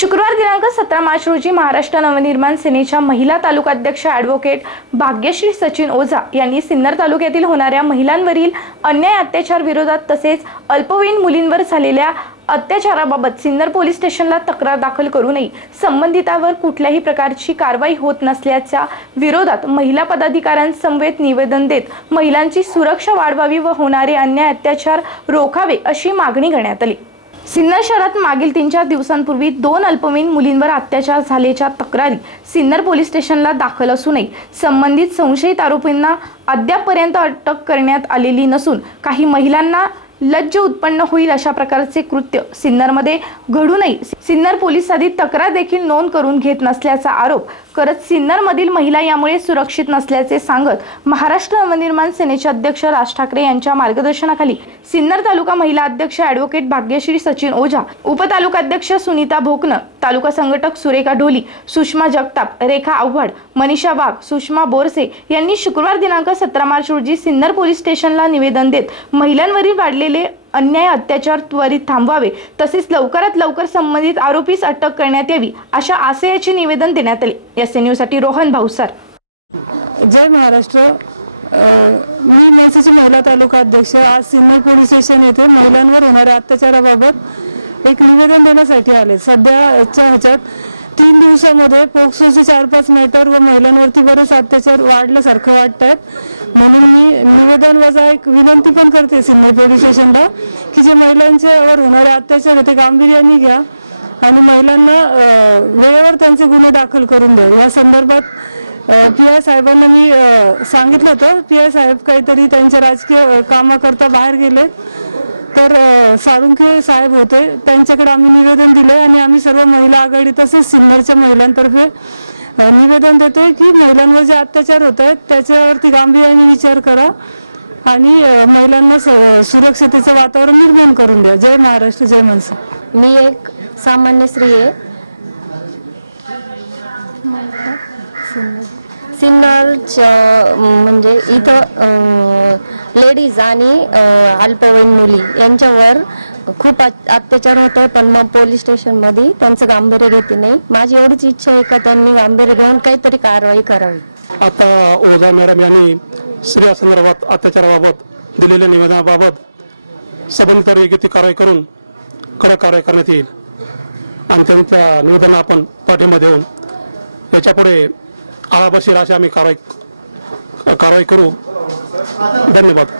शुक्रवार दिनांक सतरा मार्च रोजी महाराष्ट्र नवनिर्माण सेनेच्या महिला तालुकाध्यक्ष ॲडव्होकेट भाग्यश्री सचिन ओझा यांनी सिन्नर तालुक्यातील होणाऱ्या महिलांवरील अन्याय अत्याचार विरोधात तसेच अल्पवयीन मुलींवर झालेल्या अत्याचाराबाबत सिन्नर पोलीस स्टेशनला तक्रार दाखल करू नये. संबंधितावर कुठल्याही प्रकारची कारवाई होत नसल्याच्या विरोधात महिला पदाधिकाऱ्यांसमवेत निवेदन देत महिलांची सुरक्षा वाढवावी व होणारे अन्याय अत्याचार रोखावे अशी मागणी करण्यात आली. सिन्नर शहरात मागील तीन चार दिवसांपूर्वी दोन अल्पवयीन मुलींवर अत्याचार झाल्याच्या तक्रारी सिन्नर पोलीस स्टेशनला दाखल असूनही संबंधित संशयित आरोपींना अद्यापपर्यंत अटक करण्यात आलेली नसून काही महिलांना लज्ज उत्पन्न होईल अशा प्रकारचे कृत्य सिन्नरमध्ये घडू नये सिन्नर पोलीस आधी तक्रार देखील नोंद करून घेत नसल्याचा आरोप करत सिन्नरमधील महिला यामुळे सुरक्षित नसल्याचे सांगत महाराष्ट्र नवनिर्माण सेनेचे अध्यक्ष राज ठाकरे यांच्या मार्गदर्शनाखाली सिन्नर तालुका महिला अध्यक्ष ॲडव्होकेट भाग्यश्री सचिन ओझा उपतालुकाध्यक्ष सुनीता भोकन तालुका संघटक सुरेखा ढोली सुषमा जगताप रेखा आव्हाड मनीषा वाघ सुषमा बोरसे यांनी शुक्रवार दिनांक सतरा मार्च रोजी सिन्नर पोलीस स्टेशनला निवेदन देत महिलांवरील वाढलेले अन्याय अत्याचार त्वरित थांबवावे. तसेच लवकरात लवकर संबंधित आरोपीस अटक करण्यात यावी अशा आशयाचे निवेदन देण्यात आले. एस एन यूसाठी रोहन भाऊसार. जय महाराष्ट्र. मी मनसेची महिला तालुका अध्यक्ष आज सिन्नर पोलीस स्टेशन येथे महिलांवर होणाऱ्या अत्याचाराबाबत एक निवेदन देण्यासाठी आले. सध्याच्या ह्याच्यात तीन दिवसामध्ये पोक्सोचे चार पाच मॅटर व महिलांवरती बरेच अत्याचार वाढल्यासारखे वाटत आहेत म्हणून मी निवेदन वजा एक विनंती पण करते सिन्नर पोलीस स्टेशनला की जे महिलांच्यावर होणारे अत्याचार आहे ते गांभीर्याने घ्या आणि महिलांना वेळेवर त्यांचे गुन्हे दाखल करून द्या. या संदर्भात पी आय साहेबांना मी सांगितलं होतं. पी आय साहेब काहीतरी त्यांच्या राजकीय कामाकरता बाहेर गेले तर साळुंखे साहेब होते. त्यांच्याकडे आम्ही निवेदन दिलंय आणि आम्ही सर्व महिला आघाडी तसेच सिन्नरच्या महिलांतर्फे निवेदन देतोय की महिलांवर जे अत्याचार होत आहेत त्याच्यावरती गांभीर्याने विचार करा आणि महिलांना स- सुरक्षतेचं वातावरण निर्माण करून द्या. जय महाराष्ट्र जय मनसे. मी एक सामान्य स्त्री आहे. सिन्नरच्या म्हणजे इथं लेडीज आणि अल्पवयीन मुली यांच्यावर खूप अत्याचार होत आहे. पण मग पोलीस स्टेशनमध्ये त्यांचं गांभीर्य घेते नाही. माझी एवढीच इच्छा आहे का त्यांनी गांभीर्य घेऊन काहीतरी कारवाई करावी. आता ओझा मॅडम यांनी स्त्रिया अत्याचाराबाबत दिलेल्या निवेदनाबाबत संबंधितावर योग्य ती कारवाई करून कडक कारवाई करण्यात येईल. आणि त्यांच्या निवेदनाला आपण पाठिंबा देऊन याच्यापुढे आळा बसेल अशी आम्ही कारवाई कारवाई करू. धन्यवाद.